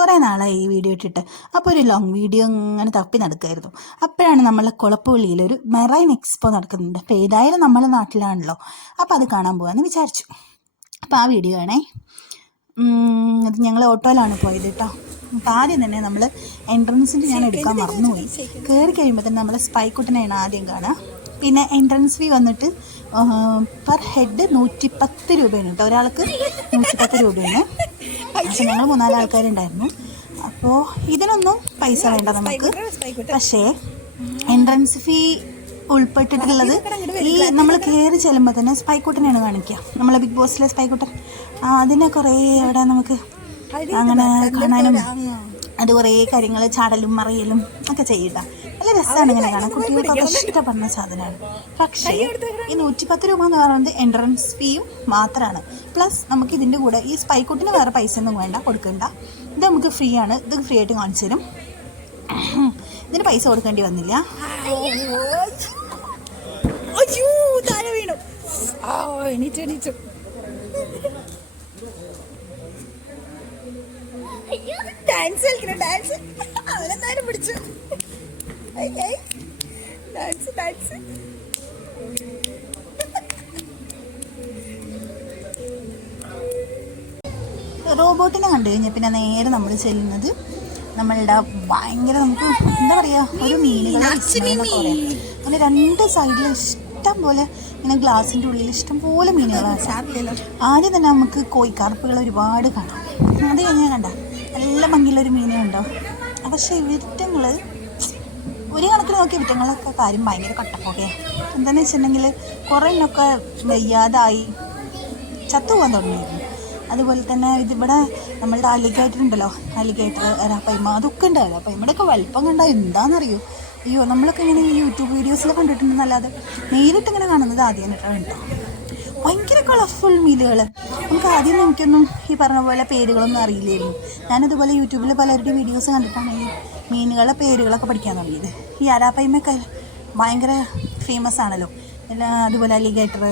കുറേ നാളായി ഈ വീഡിയോ ഇട്ടിട്ട്. അപ്പോൾ ഒരു ലോങ് വീഡിയോ ഇങ്ങനെ തപ്പി നടക്കുമായിരുന്നു. അപ്പോഴാണ് നമ്മളെ കുളപ്പുള്ളിയിൽ ഒരു മെറൈൻ എക്സ്പോ നടക്കുന്നുണ്ട്. അപ്പോൾ ഏതായാലും നമ്മളെ നാട്ടിലാണല്ലോ, അപ്പോൾ അത് കാണാൻ പോകാമെന്ന് വിചാരിച്ചു. അപ്പോൾ ആ വീഡിയോ ആണേ. അത് ഞങ്ങൾ ഓട്ടോയിലാണ് പോയത് കേട്ടോ. അപ്പോൾ ആദ്യം തന്നെ നമ്മൾ എൻട്രൻസിൻ്റെ ഞാൻ എടുക്കാൻ മറന്നുപോയി. കയറി കഴിയുമ്പോൾ തന്നെ നമ്മൾ സ്പൈക്കുട്ടനെയാണ് ആദ്യം കാണുക. പിന്നെ എൻട്രൻസ് ഫീ വന്നിട്ട് പെർ ഹെഡ് 110 രൂപയാണ് കേട്ടോ, ഒരാൾക്ക് 110 രൂപയാണ്. പക്ഷെ ഞങ്ങൾ 3-4 ആൾക്കാരുണ്ടായിരുന്നു. അപ്പോൾ ഇതിനൊന്നും പൈസ വേണ്ട നമുക്ക്. പക്ഷേ എൻട്രൻസ് ഫീ ഉൾപ്പെട്ടിട്ടുള്ളത് ഈ നമ്മൾ കയറി ചെല്ലുമ്പോൾ തന്നെ സ്പൈക്കുട്ടനെയാണ് കാണിക്കുക, നമ്മളെ ബിഗ് ബോസിലെ സ്പൈക്കുട്ടൻ. അതിനെ കുറേ അവിടെ നമുക്ക് അങ്ങനെ കാണാനും അത് കുറേ കാര്യങ്ങൾ ചാടലും മറിയലും ഒക്കെ ചെയ്യിട്ട നല്ല രസമാണ് ഇങ്ങനെ കാണാൻ, കുട്ടികൾക്കൊക്കെ ഇഷ്ടപ്പെടുന്ന സാധനമാണ്. പക്ഷേ ഈ 110 രൂപ എന്ന് പറയുന്നത് എൻട്രൻസ് ഫീയും മാത്രമാണ്. പ്ലസ് നമുക്ക് ഇതിൻ്റെ കൂടെ ഈ സ്പൈക്കുട്ടിന് വേറെ പൈസ ഒന്നും വേണ്ട, കൊടുക്കണ്ട. ഇത് നമുക്ക് ഫ്രീ ആണ്, ഇത് ഫ്രീ ആയിട്ട് കാണിച്ചു തരും. ഇതിന് പൈസ കൊടുക്കേണ്ടി വന്നില്ല. ഡാൻസ് കളിക്കണം, ഡാൻസ് അവനെന്തായാലും പിടിച്ചു. ഡാൻസ് ഡാൻസ് റോബോട്ടിനെ കണ്ടു കഴിഞ്ഞാൽ പിന്നെ നേരെ നമ്മൾ ചെല്ലുന്നത് നമ്മളുടെ ഭയങ്കര നമുക്ക് എന്താ പറയുക ഒരു മീനുകളെ വിസ്മയെന്നൊക്കെ പറയാം. അങ്ങനെ 2 സൈഡിൽ ഇഷ്ടം പോലെ ഇങ്ങനെ ഗ്ലാസിൻ്റെ ഉള്ളിൽ ഇഷ്ടം പോലെ മീനുകളാണ്. ആദ്യം തന്നെ നമുക്ക് കോഴിക്കാർപ്പുകൾ ഒരുപാട് കാണാം. അത് കഴിഞ്ഞാൽ കണ്ട നല്ല ഭംഗിയുള്ളൊരു മീനെ ഉണ്ടോ. പക്ഷേ വിറ്റങ്ങൾ ഒരു കണക്കിന് നോക്കിയ വിറ്റങ്ങളൊക്കെ കാര്യം ഭയങ്കര കട്ടപ്പൊക്കെയാണ്. എന്താണെന്ന് വെച്ചിട്ടുണ്ടെങ്കിൽ കുറേ എണ്ണമൊക്കെ വയ്യാതായി ചത്തുപോകാൻ തുടങ്ങിയിരുന്നു. അതുപോലെ തന്നെ ഇതിവിടെ നമ്മളുടെ അലിഗേറ്റർ ഉണ്ടല്ലോ, അലിഗേറ്റർ എരാപ്പയ്മ അതൊക്കെ ഉണ്ടാവില്ല. അപ്പോൾ ഇവിടെയൊക്കെ വലിപ്പം കണ്ടാൽ എന്താണെന്നറിയോ. അയ്യോ, നമ്മളൊക്കെ ഇങ്ങനെ യൂട്യൂബ് വീഡിയോസിൽ കണ്ടിട്ടുണ്ടെന്നല്ലാതെ നേരിട്ട് ഇങ്ങനെ കാണുന്നത് ആദ്യമായിട്ടാണ് കേട്ടോ. ഭയങ്കര കളർഫുൾ മീനുകൾ. നമുക്ക് ആദ്യം എനിക്കൊന്നും ഈ പറഞ്ഞ പോലെ പേരുകളൊന്നും അറിയില്ലായിരുന്നു. ഞാനതുപോലെ യൂട്യൂബിൽ പലരുടെ വീഡിയോസ് കണ്ടിട്ടാണ് ഈ മീനുകളുടെ പേരുകളൊക്കെ പഠിക്കാൻ തുടങ്ങിയത്. ഈ അരാപ്പയ്മയൊക്കെ ഭയങ്കര ഫേമസ് ആണല്ലോ. അതുപോലെ അലിഗേറ്റർ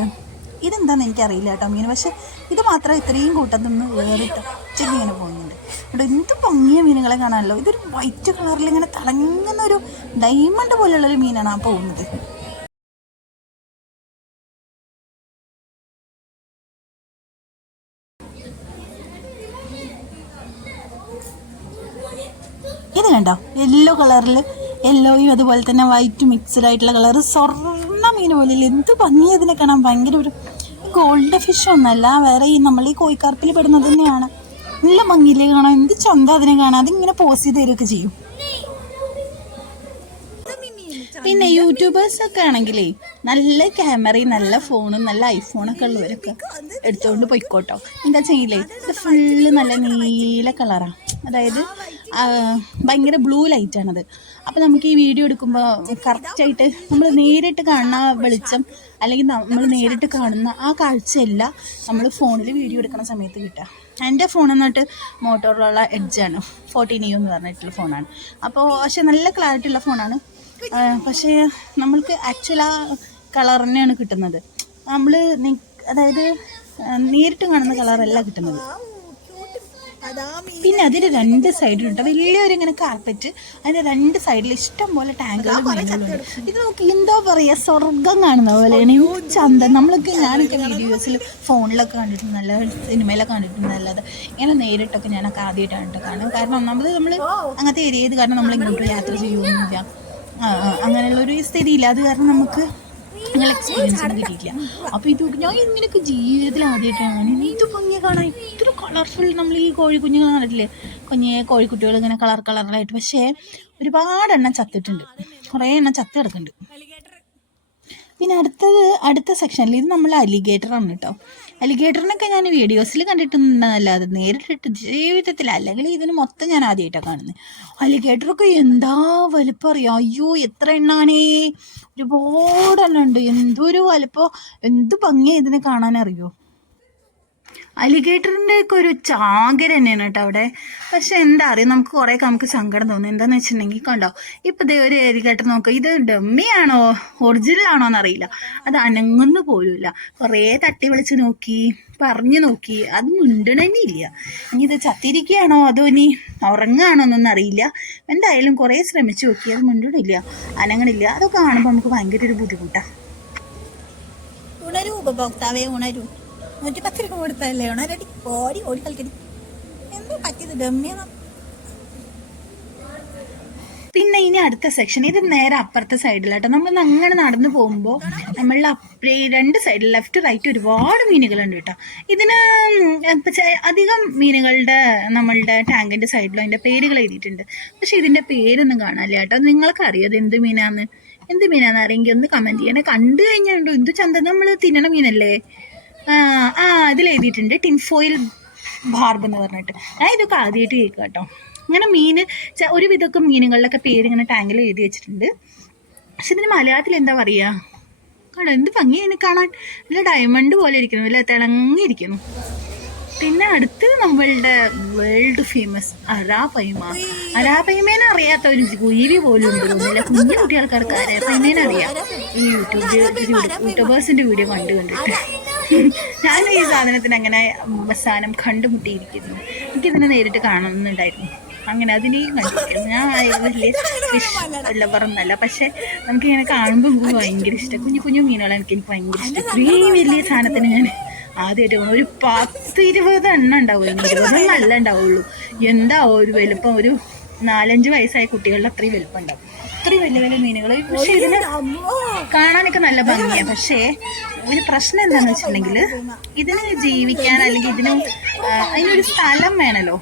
ഇതെന്താണെന്ന് എനിക്കറിയില്ല കേട്ടോ മീൻ. പക്ഷെ ഇത് മാത്രം ഇത്രയും കൂട്ടത്തിൽ നിന്ന് വേറിട്ട് ഒറ്റയ്ക്ക് ഇങ്ങനെ പോകുന്നുണ്ട്. ഇവിടെ എന്ത് ഭംഗിയ മീനുകളെ കാണാമല്ലോ. ഇതൊരു വൈറ്റ് കളറിൽ ഇങ്ങനെ തിളങ്ങുന്ന ഒരു ഡയമണ്ട് പോലെയുള്ളൊരു മീനാണ് ആ പോകുന്നത്. ഇത് കണ്ടോ, യെല്ലോ കളറിൽ യെല്ലോയും അതുപോലെ തന്നെ വൈറ്റ് മിക്സ്ഡ് ആയിട്ടുള്ള കളറ് സ്വർണ്ണ മീൻ പോലെ. എന്ത് ഭംഗി അതിനെ കാണാൻ. ഭയങ്കര ഒരു ഗോൾഡ് ഫിഷ് ഒന്നല്ല, വേറെ ഈ നമ്മൾ ഈ കോഴിക്കാർപ്പിൽ പെടുന്നത് തന്നെയാണ്. നല്ല ഭംഗിയിലേ കാണാം. എന്ത് ചന്ത അതിനെ കാണാം. അതിങ്ങനെ പോസ് ചെയ്ത് തരുമൊക്കെ ചെയ്യും. പിന്നെ യൂട്യൂബേഴ്സൊക്കെ ആണെങ്കിലേ നല്ല ക്യാമറയും നല്ല ഫോണും നല്ല ഐഫോണൊക്കെ ഉള്ളവരൊക്കെ എടുത്തുകൊണ്ട് പോയിക്കോട്ടോ. എന്താ ചെയ്യില്ലേ, ഇത് ഫുള്ള് നല്ല നീല കളറാണ്. അതായത് ഭയങ്കര ബ്ലൂ ലൈറ്റാണത്. അപ്പോൾ നമുക്ക് ഈ വീഡിയോ എടുക്കുമ്പോൾ കറക്റ്റായിട്ട് നമ്മൾ നേരിട്ട് കാണുന്ന ആ വെളിച്ചം അല്ലെങ്കിൽ നമ്മൾ നേരിട്ട് കാണുന്ന ആ കാഴ്ചയല്ല നമ്മൾ ഫോണിൽ വീഡിയോ എടുക്കുന്ന സമയത്ത് കിട്ടുക. എൻ്റെ ഫോൺ എന്നിട്ട് മോട്ടോറോള എഡ്ജാണ്, 14U എന്ന് പറഞ്ഞിട്ടുള്ള ഫോണാണ്. അപ്പോൾ പക്ഷേ നല്ല ക്ലാരിറ്റി ഉള്ള ഫോണാണ്. പക്ഷേ നമ്മൾക്ക് ആക്ച്വൽ ആ കളർ തന്നെയാണ് കിട്ടുന്നത്. നമ്മൾ അതായത് നേരിട്ട് കാണുന്ന കളറല്ല കിട്ടുന്നത്. പിന്നെ അതിൻ്റെ 2 സൈഡിലുണ്ട് വലിയൊരു ഇങ്ങനെ കാർപ്പറ്റ്. അതിൻ്റെ 2 സൈഡിൽ ഇഷ്ടം പോലെ ടാങ്കുകളും മീനുകളുണ്ട്. ഇത് നോക്കി എന്താ പറയുക, സ്വർഗം കാണുന്ന പോലെയാണ്. ചന്തം നമ്മളൊക്കെ ഞാനൊക്കെ വീഡിയോസിൽ ഫോണിലൊക്കെ കണ്ടിട്ടുണ്ട്, നല്ല സിനിമയിലൊക്കെ കണ്ടിട്ടുണ്ട്. അല്ലാതെ ഇങ്ങനെ നേരിട്ടൊക്കെ ഞാനൊക്കെ ആദ്യമായിട്ടാണ് കാണുന്നത്. കാരണം ഒന്നാമത് നമ്മൾ അങ്ങനത്തെ ഏരിയത് കാരണം നമ്മൾ ഇങ്ങോട്ട് യാത്ര ചെയ്യുകയൊന്നുമില്ല, അങ്ങനെയുള്ളൊരു സ്ഥിതിയില്ല. അത് കാരണം നമുക്ക് അങ്ങനെ എക്സ്പീരിയൻസ് ഒന്നും കിട്ടിയിട്ടില്ല. അപ്പോൾ ഇത് ഞാൻ ഇങ്ങനെയൊക്കെ ജീവിതത്തിൽ ആദ്യമായിട്ടാണ്. എന്ത് ഭംഗിയെ കാണാൻ, ഇത്ര കളർഫുൾ. നമ്മൾ ഈ കോഴിക്കുഞ്ഞുങ്ങൾ കണ്ടിട്ടില്ലേ, കോഴിക്കുട്ടികൾ ഇങ്ങനെ കളറായിട്ട്. പക്ഷേ ഒരുപാട് എണ്ണം ചത്തിട്ടുണ്ട്, കുറേ എണ്ണം ചത്ത് കിടക്കുന്നുണ്ട്. പിന്നെ അടുത്ത സെക്ഷനിൽ ഇത് നമ്മൾ അലിഗേറ്ററാണ് കേട്ടോ. അലിഗേറ്ററിനൊക്കെ ഞാൻ വീഡിയോസിൽ കണ്ടിട്ടുണ്ടെന്നല്ലാതെ നേരിട്ടിട്ട് ജീവിതത്തിൽ അല്ലെങ്കിൽ ഇതിന് മൊത്തം ഞാൻ ആദ്യമായിട്ടാണ് കാണുന്നത്. അലിഗേറ്ററൊക്കെ എന്താ വലിപ്പം അറിയാം. അയ്യോ, എത്ര എണ്ണാണേ, ഒരുപാട് എണ്ണം ഉണ്ട്. എന്തൊരു വലിപ്പം, എന്ത് ഭംഗിയാണ് ഇതിനെ കാണാനറിയോ. അലിഗേറ്ററിൻ്റെ ഒക്കെ ഒരു ചാകര തന്നെയാണ് കേട്ടോ അവിടെ. പക്ഷെ എന്താ അറിയാം, നമുക്ക് സങ്കടം തോന്നും. എന്താന്ന് വെച്ചിട്ടുണ്ടെങ്കിൽ കണ്ടോ, ഇപ്പൊ ദേ ഒരു അലിഗേറ്റർ നോക്കുക, ഇത് ഡമ്മിയാണോ ഒറിജിനൽ ആണോ എന്നറിയില്ല, അത് അനങ്ങുന്നു പോലുമില്ല. കുറേ തട്ടി വിളിച്ച് നോക്കി, പറഞ്ഞു നോക്കി, അത് മിണ്ടണന്നെ ഇല്ല. ഇനി ഇത് ചത്തിരിക്കുകയാണോ അതോ ഇനി ഉറങ്ങുകയാണോ എന്നൊന്നും അറിയില്ല. എന്തായാലും കുറേ ശ്രമിച്ചു നോക്കി, അത് മിണ്ടണില്ല, അനങ്ങണില്ല. അതൊക്കെ കാണുമ്പോൾ നമുക്ക് ഭയങ്കര ഒരു ബുദ്ധിമുട്ടാണ്. ഉണരൂ ഉപഭോക്താവേ, ഉണരൂ. 110 രൂപ കൊടുത്തല്ലേ, ഉണരടി, ഓടി കളിക്കടി. എന്താ പറ്റിയത്, ഡമ്മിയാണോ? പിന്നെ ഇനി അടുത്ത സെക്ഷൻ, ഇത് നേരെ അപ്പുറത്തെ സൈഡിലാട്ടോ. നമ്മൾ അങ്ങനെ നടന്നു പോകുമ്പോൾ നമ്മളുടെ രണ്ട് സൈഡിൽ ലെഫ്റ്റ് റൈറ്റ് ഒരുപാട് മീനുകളുണ്ട് കേട്ടോ. ഇതിന് അധികം മീനുകളുടെ നമ്മളുടെ ടാങ്കിന്റെ സൈഡിലും അതിന്റെ പേരുകൾ എഴുതിയിട്ടുണ്ട്. പക്ഷെ ഇതിന്റെ പേരൊന്നും കാണാനില്ല കേട്ടോ. നിങ്ങൾക്ക് അറിയാം എന്ത് മീനാന്ന് അറിയെങ്കിൽ ഒന്ന് കമന്റ് ചെയ്യണേ. കണ്ടു കഴിഞ്ഞാണ്ടോ എന്ത് ചന്ത, നമ്മൾ തിന്നണ മീനല്ലേ. ഇതിൽ എഴുതിയിട്ടുണ്ട് ടിൻഫോയിൽ ബാർബ് എന്ന് പറഞ്ഞിട്ട്. ഞാൻ ഇതൊക്കെ ആദ്യമായിട്ട് കേൾക്കാം കേട്ടോ. ഇങ്ങനെ ഒരുവിധമൊക്കെ മീനുകളിലൊക്കെ പേര് ഇങ്ങനെ ടാങ്കിൽ എഴുതി വെച്ചിട്ടുണ്ട്. പക്ഷെ ഇതിന് മലയാളത്തിൽ എന്താ പറയുക, കാണാം എന്ത് ഭംഗിയാണ് കാണാൻ. നല്ല ഡയമണ്ട് പോലെ ഇരിക്കുന്നു, അല്ല തിളങ്ങിയിരിക്കുന്നു. പിന്നെ അടുത്ത് നമ്മളുടെ വേൾഡ് ഫേമസ് അരാപൈമേനെ അറിയാത്ത ഒരു ജീവി പോലും ഉണ്ട് തോന്നില്ല. കുഞ്ഞു കുട്ടികൾക്കാർക്ക് അരാപൈമേനെ അറിയാം, ഈ യൂട്യൂബേഴ്സിന്റെ വീഡിയോ കണ്ടിട്ട്. ഞാൻ ഈ സാധനത്തിന് അങ്ങനെ അവസാനം കണ്ടുമുട്ടിയിരിക്കുന്നു. എനിക്കിതിനെ നേരിട്ട് കാണുന്നുണ്ടായിരുന്നു. അങ്ങനെ അതിനെയും കണ്ടിരിക്കുന്നു. ഞാൻ വലിയ ഫിഷ് ലവറൊന്നല്ല, പക്ഷെ നമുക്കിങ്ങനെ കാണുമ്പോൾ ഭയങ്കര ഇഷ്ടം. കുഞ്ഞു മീനുകളെ എനിക്ക് ഭയങ്കര ഇഷ്ടം. ഇത്രയും വലിയ സാധനത്തിന് ഞാൻ ആദ്യമായിട്ട് ഒരു 10-20 എണ്ണം ഉണ്ടാവും. 20 നല്ല ഉണ്ടാവുള്ളൂ. എന്താ ഒരു വലുപ്പം, ഒരു 4-5 വയസ്സായ കുട്ടികളുടെ അത്രയും വലുപ്പം ഉണ്ടാവും. അത്രയും വലിയ വലിയ മീനുകൾ. പക്ഷെ ഇതിന് കാണാനൊക്കെ നല്ല ഭംഗിയാണ്. പക്ഷേ ഒരു പ്രശ്നം എന്താണെന്ന് വെച്ചിട്ടുണ്ടെങ്കിൽ ഇതിന് ജീവിക്കാൻ അല്ലെങ്കിൽ അതിനൊരു സ്ഥലം വേണമല്ലോ.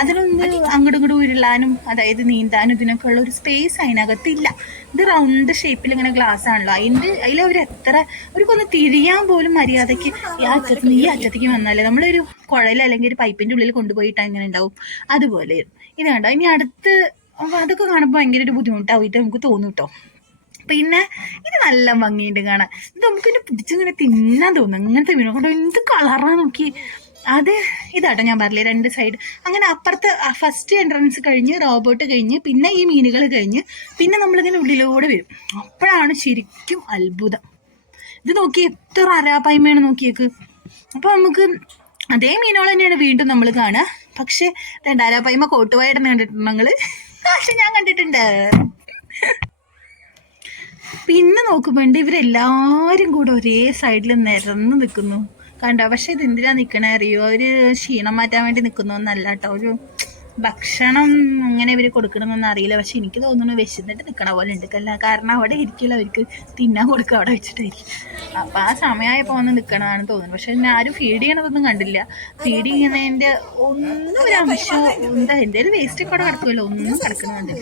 അതിനൊന്ന് അങ്ങോട്ടും ഇങ്ങോട്ടും ഉരുളാനും അതായത് നീന്താനും ഇതിനൊക്കെ ഉള്ള ഒരു സ്പേസ് അതിനകത്തില്ല. ഇത് റൗണ്ട് ഷേപ്പിൽ ഇങ്ങനെ ഗ്ലാസ് ആണല്ലോ. അതിലവർ അവർക്കൊന്ന് തിരിയാൻ പോലും മര്യാദയ്ക്ക് ഈ അറ്റത്തേക്ക് വന്നാലേ നമ്മളൊരു കുഴൽ അല്ലെങ്കിൽ ഒരു പൈപ്പിന്റെ ഉള്ളിൽ കൊണ്ടുപോയിട്ട് അങ്ങനെ ഉണ്ടാവും. അതുപോലെ ഇത് കണ്ടോ. ഇനി അടുത്ത് അതൊക്കെ കാണുമ്പോൾ ഭയങ്കര ഒരു ബുദ്ധിമുട്ടായിട്ട് നമുക്ക് തോന്നും കേട്ടോ. പിന്നെ ഇത് നല്ല ഭംഗിയുണ്ട് കാണാൻ. ഇത് നമുക്കിങ്ങനെ പിടിച്ചിങ്ങനെ തിന്നാൻ തോന്നും. അങ്ങനത്തെ മീനെ കൊണ്ടോ എന്ത് കളറാണ് നോക്കി. അത് ഇതാട്ടോ ഞാൻ പറഞ്ഞില്ലേ, രണ്ട് സൈഡ്. അങ്ങനെ അപ്പുറത്ത് ഫസ്റ്റ് എൻട്രൻസ് കഴിഞ്ഞ് റോബോട്ട് കഴിഞ്ഞ് പിന്നെ ഈ മീനുകൾ കഴിഞ്ഞ് പിന്നെ നമ്മളിങ്ങനെ ഉള്ളിലൂടെ വരും. അപ്പോഴാണ് ശരിക്കും അത്ഭുതം. ഇത് നോക്കി എത്ര അരാപായ്മയാണ് നോക്കിയേക്ക്. അപ്പൊ നമുക്ക് അതേ മീനുകൾ തന്നെയാണ് വീണ്ടും നമ്മൾ കാണുക. പക്ഷെ അരാപായ്മ കോട്ടുവായിടുന്ന കണ്ടിട്ടുണ്ട് ഞങ്ങള്. പക്ഷെ ഞാൻ കണ്ടിട്ടുണ്ട്. പിന്നെ നോക്കുമ്പോണ്ട് ഇവരെല്ലാരും കൂടെ ഒരേ സൈഡിൽ നിരന്ന് നിൽക്കുന്നു കണ്ടോ. പക്ഷെ ഇത് എന്തിനാ നിൽക്കണേ അറിയോ, ഒരു ക്ഷീണം മാറ്റാൻ വേണ്ടി നിൽക്കുന്നൊന്നല്ല കേട്ടോ. ഒരു ഭക്ഷണം അങ്ങനെ ഇവർ കൊടുക്കണമെന്നൊന്നും അറിയില്ല. പക്ഷെ എനിക്ക് തോന്നുന്നു വിശന്നിട്ട് നിൽക്കണ പോലെ ഉണ്ട്. കാരണം അവിടെ ഇരിക്കില്ല, അവർക്ക് തിന്നാൻ കൊടുക്കുക അവിടെ വെച്ചിട്ടായിരിക്കും. അപ്പം ആ സമയമായപ്പോൾ വന്ന് നിൽക്കണതാണ് തോന്നുന്നു. പക്ഷെ ഞാൻ ആരും ഫീഡ് ചെയ്യണതൊന്നും കണ്ടില്ല. ഫീഡ് ചെയ്യുന്നതിൻ്റെ ഒന്നും ഒരു അംശം എന്തെങ്കിലും വേസ്റ്റ് ഒക്കെ അവിടെ കിടക്കുമല്ലോ, ഒന്നും കിടക്കുന്നുണ്ട്.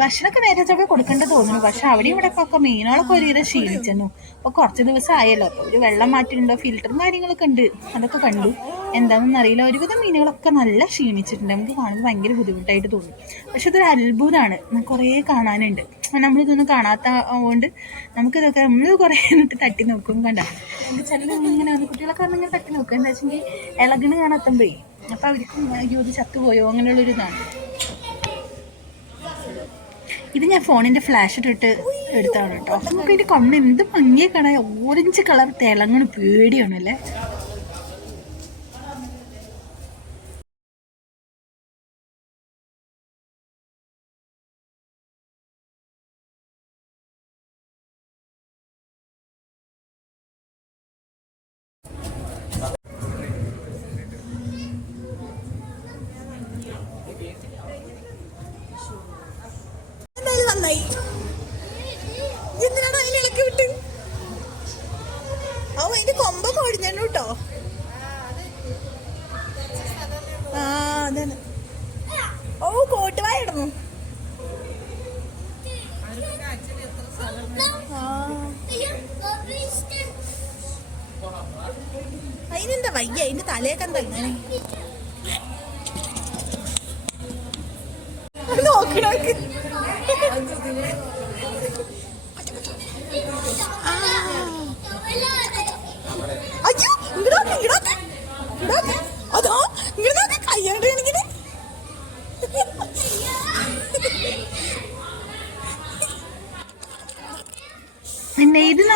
ഭക്ഷണമൊക്കെ നേരെ ചൊവ്വേ കൊടുക്കേണ്ടത് തോന്നുന്നു. പക്ഷെ അവിടെ ഇവിടെ ഒക്കെ മീനുകളൊക്കെ ഒരുവിധം ക്ഷീണിച്ചെന്നു. അപ്പോൾ കുറച്ച് ദിവസം ആയല്ലോ, അപ്പോൾ ഒരു വെള്ളം മാറ്റിയിട്ടുണ്ടോ, ഫിൽറ്ററും കാര്യങ്ങളൊക്കെ ഉണ്ട്, അതൊക്കെ കണ്ടു. എന്താണെന്ന് അറിയില്ല. ഒരുവിധം മീനുകളൊക്കെ നല്ല ക്ഷീണിച്ചിട്ടുണ്ട്. നമുക്ക് കാണുമ്പോൾ ഭയങ്കര ബുദ്ധിമുട്ടായിട്ട് തോന്നും. പക്ഷെ ഇതൊരു അത്ഭുതമാണ്. കുറേ കാണാനുണ്ട്. നമ്മളിതൊന്നും കാണാത്ത കൊണ്ട് നമുക്കിതൊക്കെ നമ്മൾ കുറേ എന്നിട്ട് തട്ടി നോക്കും. കണ്ട ചെറിയ ഇങ്ങനെ വന്ന് കുട്ടികളൊക്കെ വന്നിങ്ങനെ തട്ടി നോക്കുക. എന്താ വെച്ചെങ്കിൽ ഇളകിന് കാണാത്തുമ്പോഴേ അപ്പം അവർക്കും ഇത് ചത്തുപോയോ അങ്ങനെയുള്ളൊരു ഇതാണ്. ഇത് ഞാൻ ഫോണിൻ്റെ ഫ്ലാഷ് ഇട്ടിട്ട് എടുത്താണ് കേട്ടോ. നമുക്ക് ഇതിൻ്റെ കണ്ണ് എന്ത് ഭംഗിയെ കാണാൻ, ഓറഞ്ച് കളർ തിളങ്ങണ് പേടിയാണല്ലേ. എന്തിനാണ് അതിൽ ഇളക്കി വിട്ട്? അതിന്റെ കൊമ്പ പൊടിഞ്ഞു കേട്ടോ. അതന്നെ. കോട്ടുവായിടുന്നു. അതിനെന്താ വയ്യ, അതിന്റെ തലയൊക്കെ എന്താ ഇങ്ങനെ നോക്കി. അയ്യോ ഇങ്ങോട്ട്.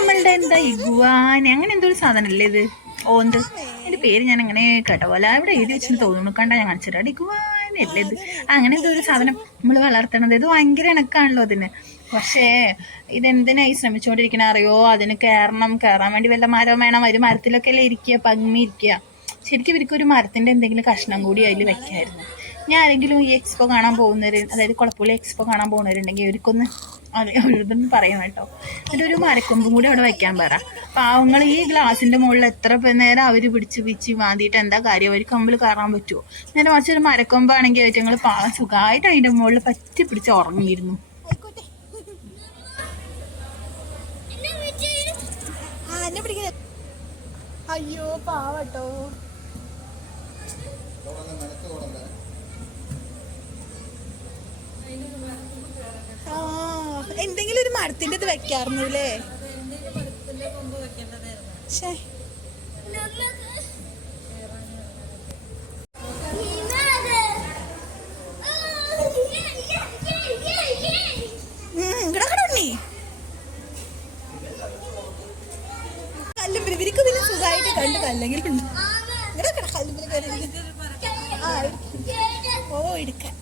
നമ്മളുടെ എന്താ ഇഗുവാന അങ്ങനെ എന്തോ ഒരു സാധനമല്ലേ ഇത്? ഓന്ത് എൻ്റെ പേര് ഞാൻ അങ്ങനെ കേട്ട പോലെ ഇവിടെ എഴുതി വെച്ചിട്ട് തോന്നുന്നു. കണ്ടാ ഞാൻ കാണിച്ചിട്ട് ഇഗുവാനല്ലേ ഇത്? അങ്ങനെ എന്തോ ഒരു സാധനം നമ്മൾ വളർത്തണത്. ഇത് ഭയങ്കര ഇണക്കാണല്ലോ അതിന്. പക്ഷേ ഇതെന്തിനായി ശ്രമിച്ചുകൊണ്ടിരിക്കണ അറിയോ? അതിന് കയറാൻ വേണ്ടി വല്ല മരം വേണം. ഒരു മരത്തിലൊക്കെ അല്ലേ ഇരിക്കുക, പങ്ങി ഇരിക്കുക. ശരിക്കും ഇവർക്ക് ഒരു മരത്തിൻ്റെ എന്തെങ്കിലും കഷ്ണം കൂടി അതിൽ വെക്കായിരുന്നു. ഞാൻ ആരെങ്കിലും ഈ എക്സ്പോ കാണാൻ പോകുന്നവർ, അതായത് കുളപ്പുള്ളി എക്സ്പോ കാണാൻ പോകുന്നവരുണ്ടെങ്കിൽ ഇവർക്കൊന്ന് അവരതൊന്ന് പറയാം കേട്ടോ. എന്നിട്ട് ഒരു മരക്കൊമ്പും കൂടി അവിടെ വയ്ക്കാൻ പറ. പാവങ്ങൾ ഈ ഗ്ലാസിൻ്റെ മുകളിൽ എത്ര നേരം അവർ പിടിച്ച് മാന്തിയിട്ട് എന്താ കാര്യം? അവർ കമ്പിൽ കയറാൻ പറ്റുമോ? നേരെ മറിച്ച് ഒരു മരക്കൊമ്പാണെങ്കിൽ ഏറ്റങ്ങൾ പാവം സുഖമായിട്ട് അതിൻ്റെ മുകളിൽ പറ്റി പിടിച്ച് ഉറങ്ങിയിരുന്നു. അയ്യോ പാവട്ടോ. എന്തെങ്കിലും ഒരു മരത്തിന്റെ ഇത് വെക്കാറുന്നു അല്ലേ? ഇവർക്ക് പിന്നെ സുഖമായിട്ട് കണ്ട് കല്ലെങ്കിൽ ഓ എടുക്കാൻ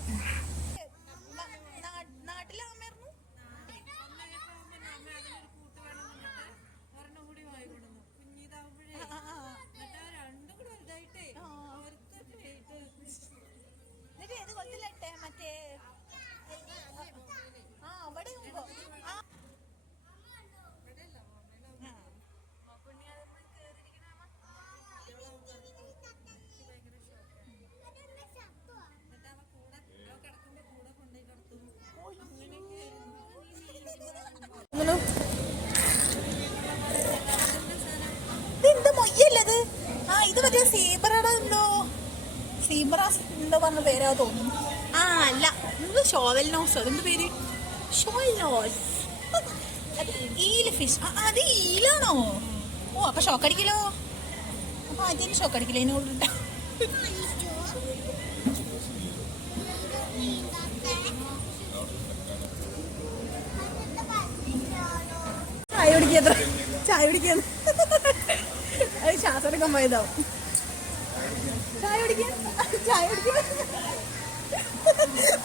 ഇതെന്താ മൊയ്യല്ലത്? ഇത് മറ്റേ സീബ്രയുടെ സീബ്ര എന്തോ പറഞ്ഞ പേരാ തോന്നുന്നു. അല്ല, ഇത് ഷോവൽ നോസ്. അതെന്ത് പേര്? Shovel nose. Eel fish. അത് ഈലാണോ? ഓ അപ്പൊ ഷോക്കടിക്കലോ? അപ്പൊ അതിന് ഷോക്കടിക്കലോ അതിനോട്? ചായ പിടിക്കാൻ അത് ശ്വാസം എടുക്കാൻ പോയതാവും. ചായ പിടിക്കാൻ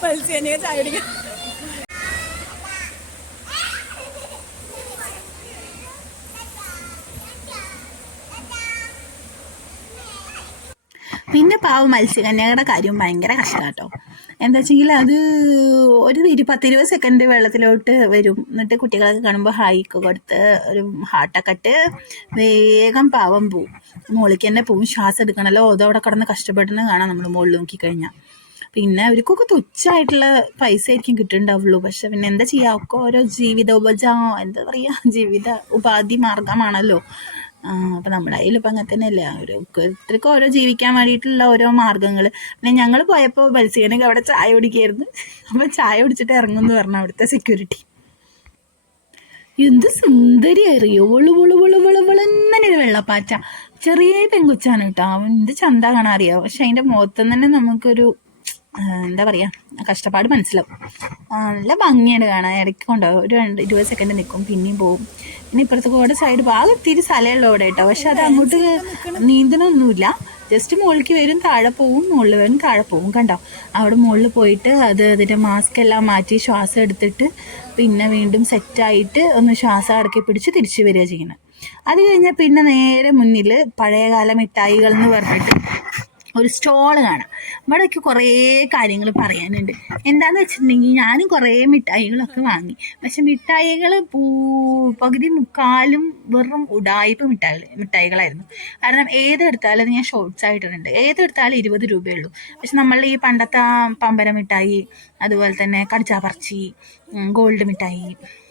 മത്സ്യനെ ചായ പിടിക്കാൻ. പിന്നെ പാവം മത്സ്യകന്യകയുടെ കാര്യം ഭയങ്കര കഷ്ടമാട്ടോ. എന്താ വെച്ചെങ്കിൽ അത് ഒരു 10-20 സെക്കൻഡ് വെള്ളത്തിലോട്ട് വരും. എന്നിട്ട് കുട്ടികളൊക്കെ കാണുമ്പോൾ ഹായിക്ക് കൊടുത്ത് ഒരു ഹാർട്ടൊക്കെ ഇട്ട് വേഗം പാവം പോവും. മുകളിലേക്ക് തന്നെ പോവും. ശ്വാസം എടുക്കണമല്ലോ. അതവിടെ കിടന്ന് കഷ്ടപ്പെടുന്നത് കാണാം നമ്മൾ മുകളിൽ നോക്കിക്കഴിഞ്ഞാൽ. പിന്നെ അവർക്കൊക്കെ തുച്ഛമായിട്ടുള്ള പൈസ ആയിരിക്കും കിട്ടുന്നുണ്ടാവുള്ളൂ. പക്ഷെ പിന്നെ എന്താ ചെയ്യുക, ഒക്കെ ഓരോ എന്താ പറയുക, ജീവിത ഉപാധി മാർഗമാണല്ലോ. അപ്പം നമ്മുടെ കയ്യിലിപ്പോൾ അങ്ങനെ തന്നെയല്ലേ, ഓരോരുത്തർക്കും ഓരോ ജീവിക്കാൻ വേണ്ടിയിട്ടുള്ള ഓരോ മാർഗ്ഗങ്ങൾ. പിന്നെ ഞങ്ങൾ പോയപ്പോൾ മത്സ്യനൊക്കെ അവിടെ ചായ കുടിക്കായിരുന്നു. അപ്പം ചായ കുടിച്ചിട്ട് ഇറങ്ങുമെന്ന് പറഞ്ഞു അവിടുത്തെ സെക്യൂരിറ്റി. എന്ത് സുന്ദരി അറിയോ, തന്നെ ഒരു വെള്ളപ്പാച്ച ചെറിയ പെങ്കുച്ചാണ് കേട്ടോ. എന്ത് ചന്ത കാണാൻ അറിയാം. പക്ഷെ അതിൻ്റെ മുഖത്തുനിന്ന് തന്നെ നമുക്കൊരു എന്താ പറയുക, കഷ്ടപ്പാട് മനസ്സിലാവും. നല്ല ഭംഗിയാണ് കാണാൻ. ഇടയ്ക്ക് കൊണ്ടുപോകും. ഒരു 20 സെക്കൻഡ് നിൽക്കും, പിന്നെയും പോവും. പിന്നെ ഇപ്പുറത്തെ കൂടെ സൈഡ് ഭാഗം ഇത്തിരി സ്ഥലമുള്ള അവിടെ കേട്ടോ. പക്ഷെ അത് അങ്ങോട്ട് നീന്തണമൊന്നുമില്ല. ജസ്റ്റ് മുകളിലേക്ക് വരും, താഴെ പോവും, മുകളിൽ വരും, താഴെ പോവും. കണ്ടോ, അവിടെ മുകളിൽ പോയിട്ട് അതിൻ്റെ മാസ്ക് എല്ലാം മാറ്റി ശ്വാസം എടുത്തിട്ട് പിന്നെ വീണ്ടും സെറ്റായിട്ട് ഒന്ന് ശ്വാസം അടക്കി പിടിച്ച് തിരിച്ചു വരിക ചെയ്യണം. അത് കഴിഞ്ഞാൽ പിന്നെ നേരെ മുന്നിൽ പഴയകാല മിഠായികൾ എന്ന് പറഞ്ഞിട്ട് ഒരു സ്റ്റോള് കാണാം. ഇവിടെയൊക്കെ കുറേ കാര്യങ്ങൾ പറയാനുണ്ട്. എന്താണെന്ന് വെച്ചിട്ടുണ്ടെങ്കിൽ ഞാനും കുറേ മിഠായികളൊക്കെ വാങ്ങി. പക്ഷെ മിഠായികൾ പകുതി മുക്കാലും വെറും ഉടായ്പ മിഠായികളായിരുന്നു. കാരണം ഏതെടുത്താലും ഞാൻ ഷോർട്സ് ആയിട്ടുണ്ട്, ഏതെടുത്താലും 20 രൂപയുള്ളൂ. പക്ഷെ നമ്മളുടെ ഈ പണ്ടത്തെ പമ്പര മിഠായി, അതുപോലെ തന്നെ കടിച്ചാപ്പറച്ചി, ഗോൾഡ് മിഠായി,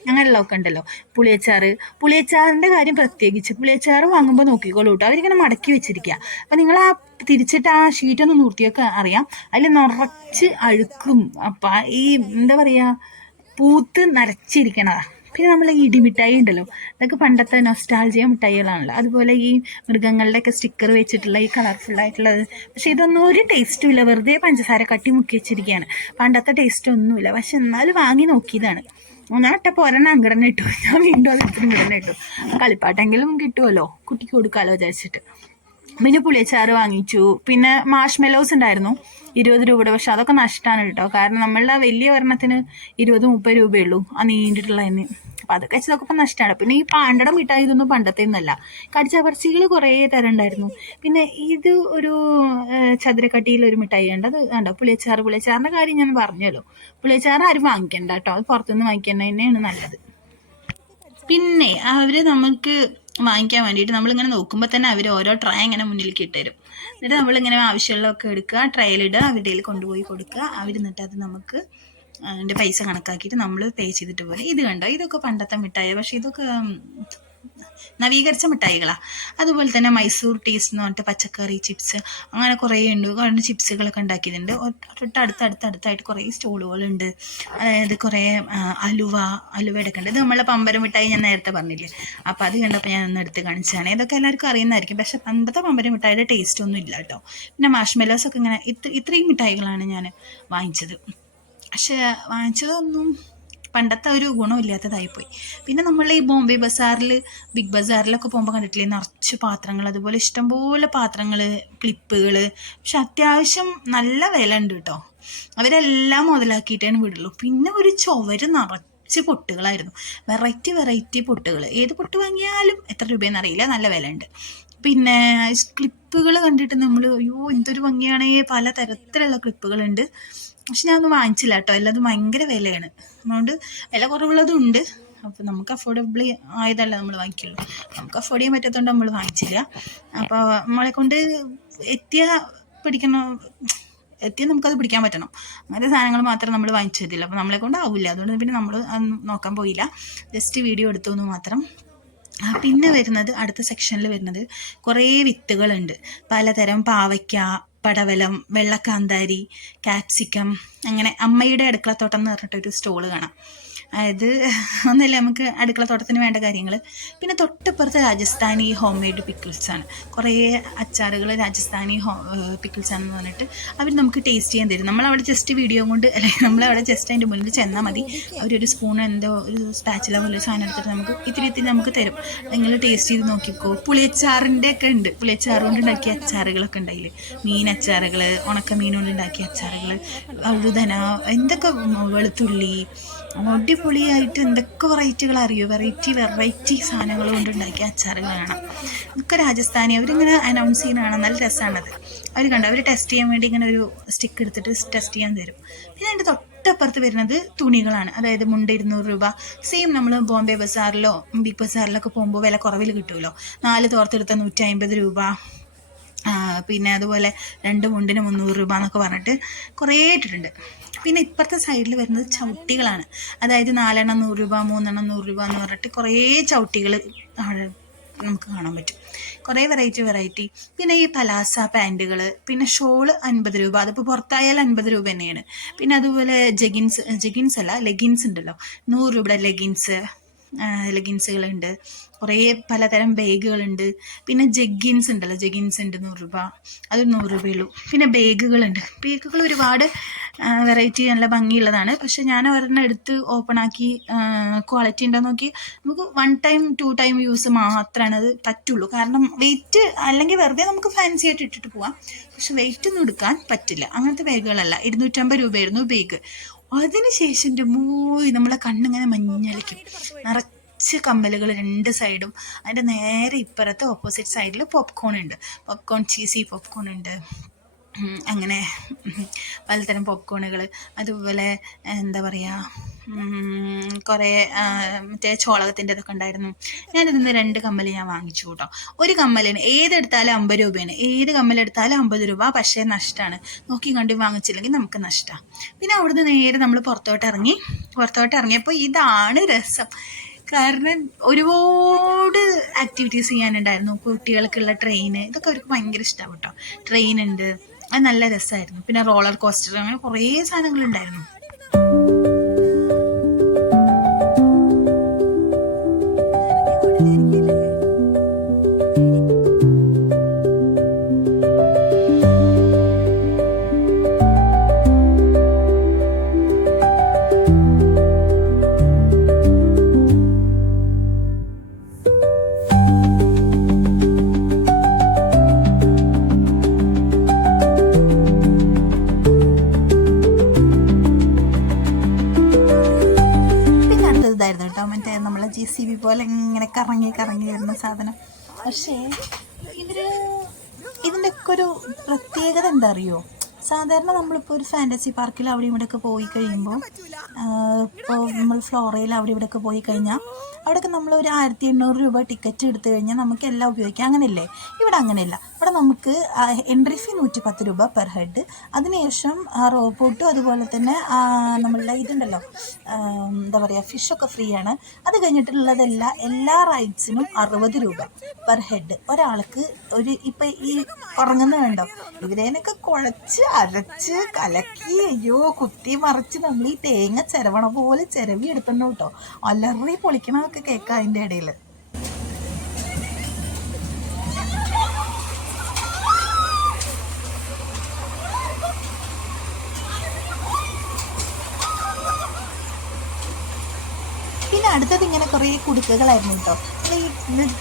അങ്ങനെയുള്ളതൊക്കെ ഉണ്ടല്ലോ. പുളിയച്ചാറിൻ്റെ കാര്യം പ്രത്യേകിച്ച്. പുളിയച്ചാറ് വാങ്ങുമ്പോൾ നോക്കിക്കോളൂ കേട്ടോ, അവരിങ്ങനെ മടക്കി വെച്ചിരിക്കുക. അപ്പം നിങ്ങൾ ആ തിരിച്ചിട്ട് ആ ഷീറ്റൊന്ന് നിർത്തിയൊക്കെ അറിയാം, അതിൽ നിറച്ച് അഴുക്കും അപ്പം ഈ എന്താ പറയുക, പൂത്ത് നരച്ചിരിക്കണതാണ്. പിന്നെ നമ്മൾ ഈ ഇടിമിഠായി ഉണ്ടല്ലോ, അതൊക്കെ പണ്ടത്തെ നൊസ്റ്റാൾജിയ മിഠായികളാണല്ലോ. അതുപോലെ ഈ മൃഗങ്ങളുടെയൊക്കെ സ്റ്റിക്കർ വെച്ചിട്ടുള്ള ഈ കളർഫുള്ളായിട്ടുള്ളത്. പക്ഷെ ഇതൊന്നും ഒരു ടേസ്റ്റും ഇല്ല, വെറുതെ പഞ്ചസാര കട്ടി മുക്കി വെച്ചിരിക്കുകയാണ്. പണ്ടത്തെ ടേസ്റ്റ് ഒന്നുമില്ല. പക്ഷെ എന്നാലും വാങ്ങി നോക്കിയതാണ്. ഞാൻ ഇട്ടപ്പോൾ ഒരെണ്ണം അങ്കിടന്നെ ഇട്ടു. ഞാൻ വീണ്ടും അത് ഇത്തിരി ഇടന്നെ ഇട്ടു. കളിപ്പാട്ടെങ്കിലും കിട്ടുമല്ലോ കുട്ടിക്ക് കൊടുക്കാമല്ലോ വിചാരിച്ചിട്ട്. പിന്നെ പുളിയച്ചാറ് വാങ്ങിച്ചു. പിന്നെ മാഷ്മെലോസ് ഉണ്ടായിരുന്നു 20 രൂപയുടെ. പക്ഷെ അതൊക്കെ നഷ്ടമാണ് കേട്ടോ. കാരണം നമ്മളുടെ വലിയ ഒരെണ്ണത്തിന് 20-30 രൂപയുള്ളൂ ആ നീണ്ടിട്ടുള്ളതിന്. അപ്പം അതൊക്കെ വെച്ചതൊക്കെ ഇപ്പം നഷ്ടമാണ്. പിന്നെ ഈ പാണ്ടട മിഠായി ഇതൊന്നും പണ്ടത്തെ ഒന്നല്ല. കടിച്ചപർച്ചികൾ കുറേ തരം ഉണ്ടായിരുന്നു. പിന്നെ ഇത് ഒരു ചതുരക്കട്ടിയിലൊരു മിഠായി ഉണ്ട്. അത് കണ്ടോ പുളിയച്ചാറിൻ്റെ കാര്യം ഞാൻ പറഞ്ഞല്ലോ. പുളിയച്ചാറ് ആരും വാങ്ങിക്കണ്ട കേട്ടോ. അത് പുറത്തുനിന്ന് വാങ്ങിക്കുന്നത് തന്നെയാണ് നല്ലത്. പിന്നെ അവർ നമുക്ക് വാങ്ങിക്കാൻ വേണ്ടിയിട്ട് നമ്മളിങ്ങനെ നോക്കുമ്പോൾ തന്നെ അവർ ഓരോ ട്രൈ ഇങ്ങനെ മുന്നിലേക്ക് ഇട്ടുതരും. എന്നിട്ട് നമ്മളിങ്ങനെ ആവശ്യമുള്ളതൊക്കെ എടുക്കുക, ട്രയലിടുക, അവരുടെ കയ്യിൽ കൊണ്ടുപോയി കൊടുക്കുക. അവർ എന്നിട്ട് അത് നമുക്ക് അതിൻ്റെ പൈസ കണക്കാക്കിയിട്ട് നമ്മൾ പേ ചെയ്തിട്ട് പോലെ. ഇത് കണ്ടോ, ഇതൊക്കെ പണ്ടത്തെ മിഠായി. പക്ഷേ ഇതൊക്കെ നവീകരിച്ച മിഠായികളാണ്. അതുപോലെ തന്നെ മൈസൂർ ടീസ് എന്ന് പറഞ്ഞിട്ട് പച്ചക്കറി ചിപ്സ് അങ്ങനെ കുറേ ഉണ്ട്. കുറേ ചിപ്സുകളൊക്കെ ഉണ്ടാക്കിയിട്ടുണ്ട്. അടുത്തടുത്തായിട്ട് കുറേ സ്റ്റോളുകളുണ്ട്. അതായത് കുറേ അലുവ എടുക്കുന്നുണ്ട്. ഇത് നമ്മളെ പമ്പര മിഠായി ഞാൻ നേരത്തെ പറഞ്ഞില്ലേ. അപ്പോൾ അത് കണ്ടപ്പോൾ ഞാൻ ഒന്ന് എടുത്ത് കാണിച്ചതാണ്. ഇതൊക്കെ എല്ലാവർക്കും അറിയുന്നതായിരിക്കും. പക്ഷേ പണ്ടത്തെ പമ്പര മിഠായിയുടെ ടേസ്റ്റ് ഒന്നും ഇല്ല കേട്ടോ. പിന്നെ മാഷ്മെലോസൊക്കെ ഇങ്ങനെ ഇത്രയും മിഠായികളാണ് ഞാൻ വാങ്ങിച്ചത്. പക്ഷേ വാങ്ങിച്ചതൊന്നും പണ്ടത്തെ ഒരു ഗുണമില്ലാത്തതായിപ്പോയി. പിന്നെ നമ്മൾ ഈ ബോംബെ ബസാറിൽ, ബിഗ് ബസാറിലൊക്കെ പോകുമ്പോൾ കണ്ടിട്ടില്ലേ നിറച്ച് പാത്രങ്ങൾ, അതുപോലെ ഇഷ്ടംപോലെ പാത്രങ്ങൾ, ക്ലിപ്പുകൾ. പക്ഷെ അത്യാവശ്യം നല്ല വില ഉണ്ട് കേട്ടോ. അവരെല്ലാം മുതലാക്കിയിട്ടേ വിടുള്ളൂ. പിന്നെ ഒരു ചുവര് നിറച്ച് പൊട്ടുകളായിരുന്നു. വെറൈറ്റി പൊട്ടുകൾ. ഏത് പൊട്ട് വാങ്ങിയാലും എത്ര രൂപയെന്ന് അറിയില്ല, നല്ല വില ഉണ്ട്. പിന്നെ ക്ലിപ്പുകൾ കണ്ടിട്ട് നമ്മൾ അയ്യോ എന്തൊരു ഭംഗിയാണേ, പല തരത്തിലുള്ള ക്ലിപ്പുകളുണ്ട്. പക്ഷെ ഞാനൊന്നും വാങ്ങിച്ചില്ല കേട്ടോ. എല്ലാതും ഭയങ്കര വിലയാണ്. അതുകൊണ്ട് വില കുറവുള്ളതും ഉണ്ട്. അപ്പോൾ നമുക്ക് അഫോർഡബിളി ആയതല്ല നമ്മൾ വാങ്ങിക്കുള്ളൂ. നമുക്ക് അഫോർഡ് ചെയ്യാൻ പറ്റാത്തതുകൊണ്ട് നമ്മൾ വാങ്ങിച്ചില്ല. അപ്പോൾ നമ്മളെ കൊണ്ട് എത്തിയ നമുക്കത് പിടിക്കാൻ പറ്റണം. അങ്ങനത്തെ സാധനങ്ങൾ മാത്രം നമ്മൾ വാങ്ങിച്ചതില്ല. അപ്പോൾ നമ്മളെ കൊണ്ട് ആവില്ല. അതുകൊണ്ട് പിന്നെ നമ്മൾ നോക്കാൻ പോയില്ല. ജസ്റ്റ് വീഡിയോ എടുത്തു എന്ന് മാത്രം. പിന്നെ വരുന്നത് അടുത്ത സെക്ഷനിൽ വരുന്നത് കുറേ വിത്തുകളുണ്ട്. പലതരം പാവയ്ക്ക, പടവലം, വെള്ളക്കാന്താരി, കാപ്സിക്കം, അങ്ങനെ അമ്മയുടെ അടുക്കളത്തോട്ടം എന്ന് പറഞ്ഞിട്ടൊരു സ്റ്റോള് കാണാം. അതായത് ഒന്നുമില്ല, നമുക്ക് അടുക്കളത്തോട്ടത്തിന് വേണ്ട കാര്യങ്ങൾ. പിന്നെ തൊട്ടപ്പുറത്ത് രാജസ്ഥാനി ഹോം മെയ്ഡ് പിക്കിൾസാണ്. കുറേ അച്ചാറുകൾ രാജസ്ഥാനി പിക്കിൾസാണെന്ന് പറഞ്ഞിട്ട് അവർ നമുക്ക് ടേസ്റ്റ് ചെയ്യാൻ തരും. നമ്മളവിടെ ജസ്റ്റ് വീഡിയോ കൊണ്ട് അല്ലെങ്കിൽ നമ്മളവിടെ ജസ്റ്റ് അതിൻ്റെ മുന്നിൽ ചെന്നാൽ മതി. അവരൊരു സ്പൂൺ എന്തോ ഒരു സ്പാച്ചില പോലെ സാധനം എടുത്തിട്ട് നമുക്ക് ഇത്തിരി നമുക്ക് തരും. നിങ്ങൾ ടേസ്റ്റ് ചെയ്ത് നോക്കിക്കോ. പുളിയച്ചാറിൻ്റെ ഒക്കെ ഉണ്ട്. പുളിയച്ചാറ് കൊണ്ട് ഉണ്ടാക്കിയ അച്ചാറുകളൊക്കെ ഉണ്ടായില്ലേ, മീൻ അച്ചാറുകൾ, ഉണക്കമീൻ കൊണ്ട് ഉണ്ടാക്കിയ അച്ചാറുകൾ, വഴുതന, എന്തൊക്കെ വെളുത്തുള്ളി, അടിപൊളിയായിട്ട് എന്തൊക്കെ വെറൈറ്റികൾ അറിയോ. വെറൈറ്റി സാധനങ്ങൾ കൊണ്ട് ഉണ്ടാക്കിയ അച്ചാറുകൾ കാണാം. ഇതൊക്കെ രാജസ്ഥാനി. അവരിങ്ങനെ അനൗൺസ് ചെയ്യുന്നതാണ്. നല്ല രസമാണത്. അവർ കണ്ടോ, അവർ ടെസ്റ്റ് ചെയ്യാൻ വേണ്ടി ഇങ്ങനെ ഒരു സ്റ്റിക്ക് എടുത്തിട്ട് ടെസ്റ്റ് ചെയ്യാൻ തരും. പിന്നെ അതിൻ്റെ തൊട്ടപ്പുറത്ത് വരുന്നത് തുണികളാണ്. അതായത് മുണ്ട് 200 രൂപ. സെയിം നമ്മൾ ബോംബെ ബസാറിലോ ബിഗ് ബസാറിലൊക്കെ പോകുമ്പോൾ വില കുറവിൽ കിട്ടുമല്ലോ. 4 തോർത്തെടുത്ത 150 രൂപ. പിന്നെ അതുപോലെ 2 മുണ്ടിന് 300 രൂപ എന്നൊക്കെ പറഞ്ഞിട്ട് കുറേ ഇട്ടിട്ടുണ്ട്. പിന്നെ ഇപ്പുറത്തെ സൈഡിൽ വരുന്നത് ചവിട്ടികളാണ്. അതായത് 4 എണ്ണം 100 രൂപ, 3 എണ്ണം 100 രൂപ എന്ന് പറഞ്ഞിട്ട് കുറേ ചവിട്ടികൾ നമുക്ക് കാണാൻ പറ്റും. കുറേ വെറൈറ്റി. പിന്നെ ഈ പലാസ പാൻറ്റുകൾ, പിന്നെ ഷോള് 50 രൂപ. അതിപ്പോൾ പുറത്തായാൽ 50 രൂപ തന്നെയാണ്. പിന്നെ അതുപോലെ ജെഗിൻസ് അല്ല, ലെഗിൻസ് ഉണ്ടല്ലോ, 100 രൂപയുടെ ലെഗിൻസുകളുണ്ട്. കുറേ പലതരം ബാഗുകളുണ്ട്. പിന്നെ ജെഗിൻസ് ഉണ്ടല്ലോ, ജെഗിൻസ് ഉണ്ട് 100 രൂപ. അത് 100 രൂപയുള്ളൂ. പിന്നെ ബാഗുകളുണ്ട്. ബാഗുകൾ ഒരുപാട് വെറൈറ്റി നല്ല ഭംഗിയുള്ളതാണ്. പക്ഷെ ഞാൻ ഒരെണ്ണം എടുത്ത് ഓപ്പണാക്കി ക്വാളിറ്റി ഉണ്ടോ നോക്കി. നമുക്ക് 1 ടൈം 2 ടൈം യൂസ് മാത്രമാണ് അത് പറ്റുള്ളൂ. കാരണം വെയിറ്റ് അല്ലെങ്കിൽ വെറുതെ നമുക്ക് ഫാൻസി ആയിട്ട് ഇട്ടിട്ട് പോവാം. പക്ഷെ വെയിറ്റ് ഒന്നും എടുക്കാൻ പറ്റില്ല. അങ്ങനത്തെ ബാഗുകളല്ല. 250 രൂപയായിരുന്നു ബാഗ്. അതിനുശേഷം നമ്മളെ കണ്ണിങ്ങനെ മഞ്ഞളിക്കും. നിറച്ച് കമ്മലുകൾ 2 സൈഡും. അതിൻ്റെ നേരെ ഇപ്പുറത്ത് ഓപ്പോസിറ്റ് സൈഡിൽ പോപ്കോൺ ഉണ്ട്. ചീസി പോപ്കോൺ ഉണ്ട്. അങ്ങനെ പലതരം പോപ്കോണുകൾ. അതുപോലെ എന്താ പറയുക, കുറേ മറ്റേ ചോളകത്തിൻ്റെ ഇതൊക്കെ ഉണ്ടായിരുന്നു. ഞാനിതിന്ന് 2 കമ്മൽ ഞാൻ വാങ്ങിച്ചു കേട്ടോ. ഒരു കമ്മലിന് ഏതെടുത്താലും 50 രൂപയാണ്. ഏത് കമ്മലെടുത്താലും 50 രൂപ. പക്ഷേ നഷ്ടമാണ്. നോക്കി കണ്ടി വാങ്ങിച്ചില്ലെങ്കിൽ നമുക്ക് നഷ്ടമാണ്. പിന്നെ അവിടുന്ന് നേരെ നമ്മൾ പുറത്തോട്ട് ഇറങ്ങിയപ്പോൾ ഇതാണ് രസം. കാരണം ഒരുപാട് ആക്ടിവിറ്റീസ് ചെയ്യാനുണ്ടായിരുന്നു. കുട്ടികൾക്കുള്ള ട്രെയിൻ, ഇതൊക്കെ അവർക്ക് ഭയങ്കര ഇഷ്ടമാവും കേട്ടോ. ട്രെയിൻ ഉണ്ട്, അത് നല്ല രസമായിരുന്നു. പിന്നെ റോളർ കോസ്റ്റർ, അങ്ങനെ കുറേ സാധനങ്ങളുണ്ടായിരുന്നു. JCB പോലെ ഇങ്ങനെ കറങ്ങി കറങ്ങി വരുന്ന സാധനം. പക്ഷേ ഇതിൻ്റെയൊക്കെ ഒരു പ്രത്യേകത എന്താ അറിയോ? സാധാരണ നമ്മളിപ്പോൾ ഒരു ഫാൻറ്റസി പാർക്കിൽ അവിടെ ഇവിടെയൊക്കെ പോയി കഴിയുമ്പോൾ, ഇപ്പോൾ നമ്മൾ ഫ്ലോറയിൽ അവിടെ ഇവിടെയൊക്കെ പോയി കഴിഞ്ഞാൽ അവിടെയൊക്കെ നമ്മൾ ഒരു 1800 രൂപ ടിക്കറ്റ് എടുത്തു കഴിഞ്ഞാൽ നമുക്ക് എല്ലാം ഉപയോഗിക്കാം. അങ്ങനെയല്ലേ? ഇവിടെ അങ്ങനെയല്ല. ഇവിടെ നമുക്ക് എൻട്രി ഫീ 110 രൂപ പെർ ഹെഡ്. അതിനുശേഷം റോബോട്ടും അതുപോലെ തന്നെ നമ്മളുടെ ഇതുണ്ടല്ലോ, എന്താ പറയുക, ഫിഷൊക്കെ ഫ്രീ ആണ്. അത് കഴിഞ്ഞിട്ടുള്ളതെല്ലാം എല്ലാ റൈഡ്സിനും 60 രൂപ പെർ ഹെഡ് ഒരാൾക്ക്. ഇപ്പം ഈ ഉറങ്ങുന്നതുണ്ടോ, ഇവരേനൊക്കെ കുഴച്ച് അരച്ച് കലക്കി അയ്യോ കുത്തി മറിച്ച് നമ്മൾ ഈ തേങ്ങ ചിരവണ പോലെ ചിരവി എടുത്തുണ്ടോ കേട്ടോ. അലറി പൊളിക്കണമൊക്കെ കേൾക്കാം അതിൻ്റെ ഇടയിൽ. പിന്നെ അടുത്തത് ഇങ്ങനെ കുറേ കുടുക്കകളായിരുന്നു കേട്ടോ. ഈ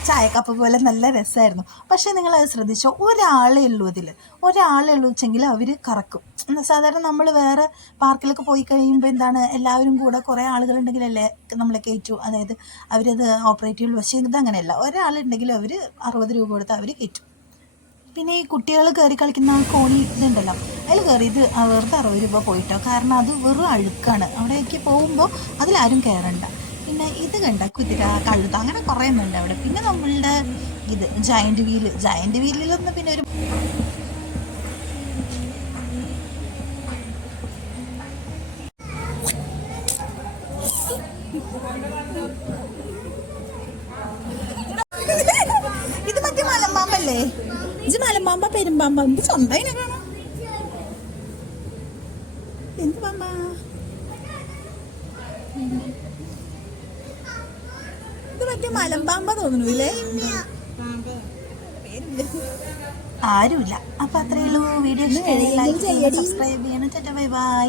ചായക്കപ്പ് പോലെ നല്ല രസമായിരുന്നു. പക്ഷേ നിങ്ങളത് ശ്രദ്ധിച്ചോ, ഒരാളേ ഉള്ളൂ വെച്ചെങ്കിൽ അവർ കറക്കും. സാധാരണ നമ്മൾ വേറെ പാർക്കിലൊക്കെ പോയി കഴിയുമ്പോൾ എന്താണ്, എല്ലാവരും കൂടെ കുറേ ആളുകളുണ്ടെങ്കിലല്ലേ നമ്മളെ കയറ്റു, അതായത് അവരത് ഓപ്പറേറ്റ് ചെയ്യുള്ളൂ. പക്ഷേ ഇതങ്ങനെയല്ല, ഒരാളുണ്ടെങ്കിൽ അവർ 60 രൂപ കൊടുത്ത് അവർ കയറ്റും. പിന്നെ ഈ കുട്ടികൾ കയറി കളിക്കുന്ന കോണി ഇതുണ്ടല്ലോ, അതിൽ കയറിയത് വെറുതെ 60 രൂപ പോയിട്ടോ. കാരണം അത് വെറും അഴുക്കാണ്. അവിടേക്ക് പോകുമ്പോൾ അതിലാരും കയറണ്ട. പിന്നെ ഇത് കണ്ട കുതിര, കഴുത, അങ്ങനെ കുറേ ഉണ്ട് അവിടെ. പിന്നെ നമ്മളുടെ ഇത് ജയൻറ്റ് വീലിലൊന്ന് പിന്നെ ഒരു ഇത് മറ്റേ മലമ്പാമ്പല്ലേ? ഇത് മലമ്പാമ്പ പെരുമ്പാമ്പ? എന്ത് സ്വന്തം കാണാം. എന്ത് പാമ്പ? ഇത് മറ്റേ മലമ്പാമ്പ തോന്നുന്നു ഇല്ലേ? ആരുമില്ല. അപ്പൊ അത്രയേ ഉള്ളൂ. വീഡിയോ സബ്സ്ക്രൈബ് ചെയ്യണം. Bye bye.